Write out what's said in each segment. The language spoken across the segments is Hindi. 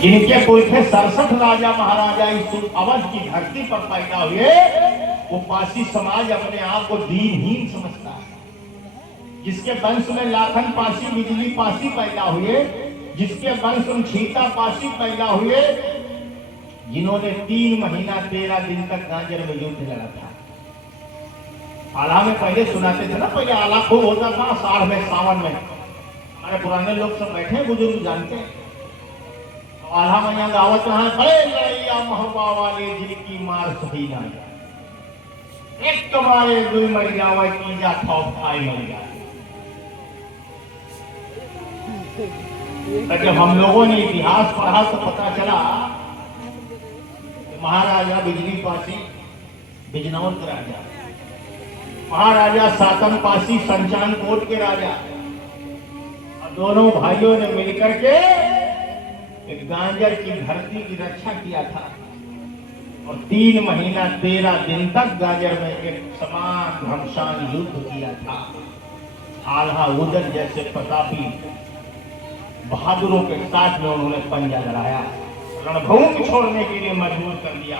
जिनके कुल थे 67 राजा महाराजा इस अवध की धरती पर पैदा हुए, वो पासी समाज अपने आप को दीनहीन समझता है। जिसके वंश में लाखन पासी बिजली पासी पैदा हुए, जिसके वंश में छीता पासी पैदा हुए, जिन्होंने 3 महीना 13 दिन तक गांजर में युद्ध लड़ा था। आला में पहले सुनाते थे ना, पहले आला खूब होता था साढ़ में सावन में। हमारे पुराने लोग सब बैठे बुजुर्ग जानते हैं। तो आला में यहाँ गावत रहा, बड़े लड़ैया महबा वाले जिनकी मार सही ना जाए, एक कमारे 2 मर जावे, तीजा खाई मर जाए। जब हम लोगों ने इतिहास पढ़ा तो पता चला महाराजा बिजली पासी बिजनौर के राजा, महाराजा सातम पासी संचान कोट के राजा, और दोनों भाइयों ने मिलकर के एक गांजर की धरती की रक्षा किया था और 3 महीना 13 दिन तक गांजर में एक समान घमसान युद्ध किया था। आल्हा उदर जैसे प्रतापी बहादुरों के साथ में उन्होंने पंजा लड़ाया, रणभूमि छोड़ने के लिए मजबूर कर दिया।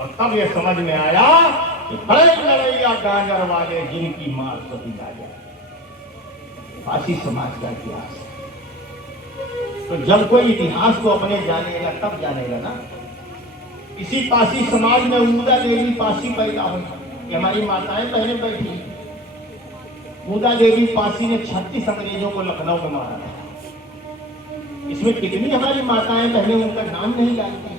और तब यह समझ में आया कि बड़े लड़ैया गांजर वाले जिनकी मार सभी राजा। पासी समाज का इतिहास। तो जब कोई इतिहास को अपने जानेगा तब जानेगा ना। इसी पासी समाज में उदा देवी पासी पैदा हुई। हमारी माताएं पहले बैठी। उदा देवी पासी ने 36 अंग्रेजों को लखनऊ में मारा था। इसमें कितनी हमारी माताएं बहनें उनका नाम नहीं जानती।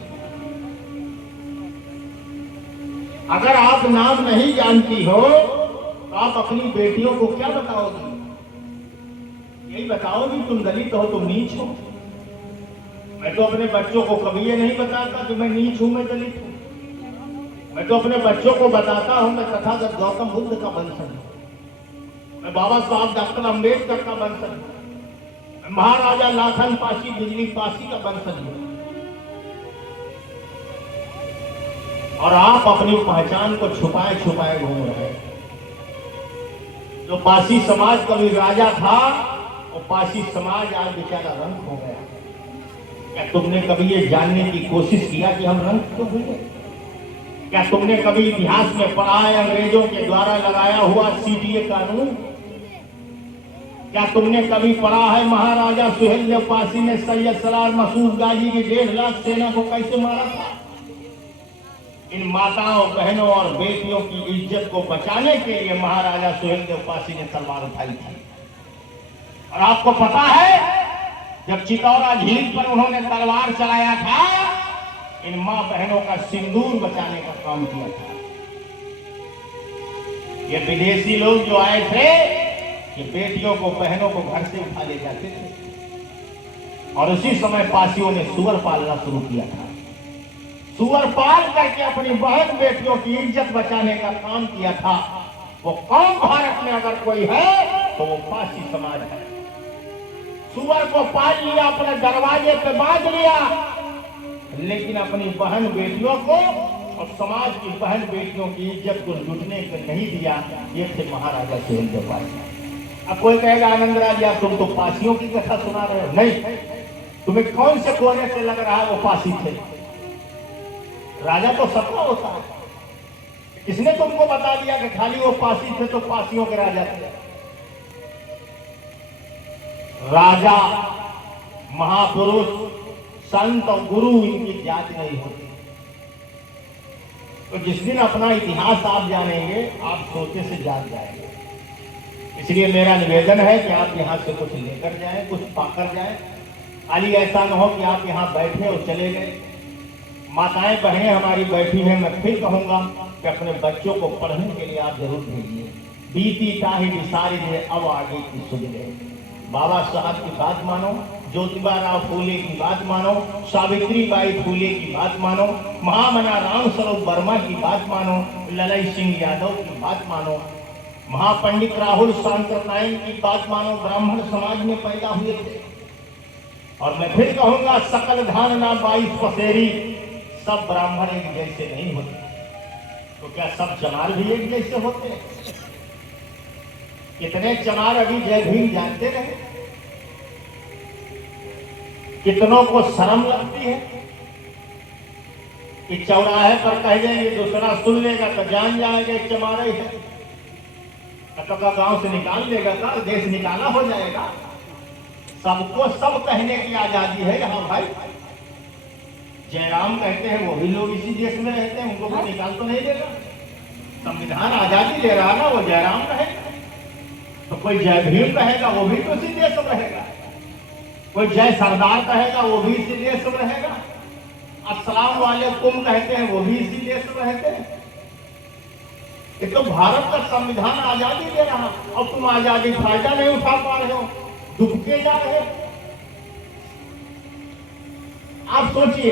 अगर आप नाम नहीं जानती हो तो आप अपनी बेटियों को क्या बताओगी? यही बताओगी तुम दलित हो, तुम नीच हो। मैं तो अपने बच्चों को कभी ये नहीं बताता कि मैं नीच हूं, मैं दलित हूं। मैं तो अपने बच्चों को बताता हूं मैं तथागत गौतम बुद्ध का वंशज हूं, मैं बाबा साहब डॉक्टर अम्बेडकर का वंशज हूं, महाराजा लाखन पासी बिजली पासी का वंशज हूं। और आप अपनी पहचान को छुपाए छुपाए घूम रहे हैं। जो पासी समाज कभी राजा था, वो पासी समाज आज बेचारा रंग हो गया। क्या तुमने कभी ये जानने की कोशिश किया कि हम रंग क्यों हुए? क्या तुमने कभी इतिहास में पढ़ा है अंग्रेजों के द्वारा लगाया हुआ सीटीए कानून? क्या तुमने कभी पढ़ा है महाराजा सुहेलदेव पासी ने सैयद सलार मसूद गाजी की 1.5 लाख सेना को कैसे मारा था? इन माताओं बहनों और बेटियों की इज्जत को बचाने के लिए महाराजा सुहेलदेव पासी ने तलवार उठाई थी। और आपको पता है जब चितौरा झील पर उन्होंने तलवार चलाया था, इन मां बहनों का सिंदूर बचाने का काम किया था। ये विदेशी लोग जो आए थे, ये बेटियों को बहनों को घर से उठा ले जाते थे। और उसी समय पासियों ने सुअर पालना शुरू किया था। सुअर पाल करके अपनी बहन बेटियों की इज्जत बचाने का काम किया था। वो कौन भारत में अगर कोई है तो वो पासी समाज है। सुअर को पाल लिया, अपने दरवाजे पे बांध लिया, लेकिन अपनी बहन बेटियों को और समाज की बहन बेटियों की इज्जत को लूटने को नहीं दिया। ये थे महाराजा सुहेलदेव पासी। अब कोई कहेगा आनंद राजा तुम तो पासियों की कथा सुना रहे हो। नहीं, तुम्हें कौन से कोने से लग रहा है वो पासी थे? राजा तो सबका होता है। किसने तुमको बता दिया कि खाली वो पासी थे तो पासियों के राजा थे? राजा, महापुरुष, संत और गुरु इनकी जाति नहीं होती। तो जिस दिन अपना इतिहास आप जानेंगे, आप सोचे से जान जाएंगे। इसलिए मेरा निवेदन है कि आप यहाँ से कुछ लेकर जाएं, कुछ पाकर जाएं। खाली ऐसा न हो कि आप यहाँ बैठे और चले गए। माताएं बहनें हमारी बैठी हैं, मैं फिर कहूँगा कि अपने बच्चों को पढ़ने के लिए आप जरूर भेजिए। बीती ताही विसारी है, अब आगे की सुविधे। बाबा साहब की बात मानो, ज्योतिबा राव फूले की बात मानो, सावित्री बाई फूले की बात मानो, महामना राम स्वरूप वर्मा की बात मानो, ललई सिंह यादव की बात मानो, महापंडित राहुल सांतनायन की बात मानो। ब्राह्मण समाज में पैदा हुए थे। और मैं फिर कहूंगा सकल धान ना 22 पसेरी, सब ब्राह्मण एक जैसे नहीं होते। तो क्या सब चमार भी एक जैसे होते हैं? कितने चमार अभी जय भीम जानते रहे? कितनों को शर्म लगती है कि चौराहे पर कह देंगे, दूसरा सुन लेगा तो जान जाएगा चमारे है, तो का गांव से निकाल देगा, का देश निकाला हो जाएगा। सबको सब कहने की आजादी है यहाँ भाई। जयराम कहते हैं वो भी लोग इसी देश में रहते हैं, उनको कोई निकाल तो नहीं देगा। संविधान आजादी दे रहा ना, वो जयराम रहेगा। तो कोई जय भीम कहेगा वो भी तो इसी देश में रहेगा, कोई जय सरदार कहेगा वो भी इसी देश में रहेगा, अस्सलाम वालेकुम कहते हैं वो भी इसी देश में रहते हैं। ये तो भारत का संविधान आजादी दे रहा, और तुम आजादी फायदा नहीं उठा पा रहे हो, दुबके जा रहे हो। आप सोचिए,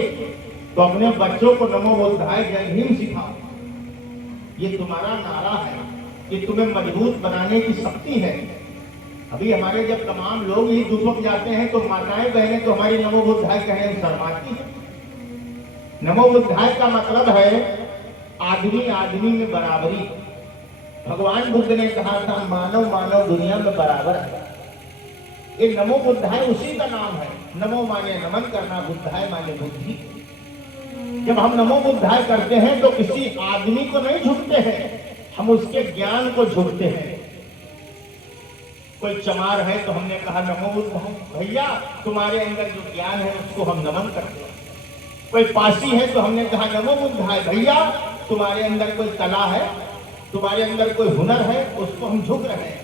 तो अपने बच्चों को नमो बुद्धाय जय भीम सिखाओ। ये तुम्हारा नारा है, ये तुम्हें मजबूत बनाने की शक्ति है। अभी हमारे जब तमाम लोग ही दुबक जाते हैं तो माताएं बहनें तो हमारी नमो बुद्धाय कहने में शर्माती है। नमो बुद्धाय का मतलब है आदमी आदमी में बराबरी। भगवान बुद्ध ने कहा था मानव मानव दुनिया में बराबर है। ये नमो बुद्धाय उसी का नाम है। नमो माने नमन करना, बुद्धाय माने बुद्धि। जब हम नमो बुद्धाय करते हैं तो किसी आदमी को नहीं झुकते हैं, हम उसके ज्ञान को झुकते हैं। कोई चमार है तो हमने कहा नमो बुद्धाय, भैया तुम्हारे अंदर जो ज्ञान है उसको हम नमन करते हैं। कोई पासी है तो हमने कहा नमो बुद्धाय, भैया तुम्हारे अंदर कोई कला है, तुम्हारे अंदर कोई हुनर है, उसको हम झुक रहे हैं।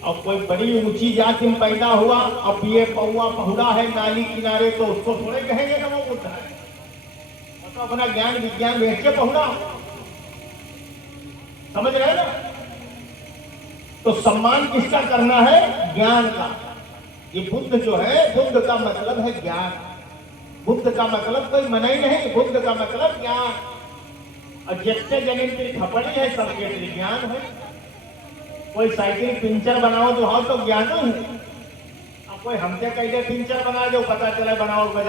और कोई बड़ी ऊंची जाति में पैदा हुआ, अब ये पौवा पहुड़ा है नाली किनारे, तो उसको थोड़े कहेंगे नमो बुद्धाय। तो अपना ज्ञान विज्ञान बेच के पहुड़ा, समझ रहे ना। तो सम्मान किसका करना है? ज्ञान का। ये बुद्ध जो है, बुद्ध का मतलब है ज्ञान। बुद्ध का मतलब कोई मना ही नहीं, बुद्ध का मतलब ज्ञान। और जितने जमीन की खपड़ी है सबके लिए ज्ञान है। कोई साइकिल पिंचर बनाओ तो हाँ तो ज्ञान ही है। अब कोई हमसे कह दे पिंचर बना दो, पता चले बनाओ बजा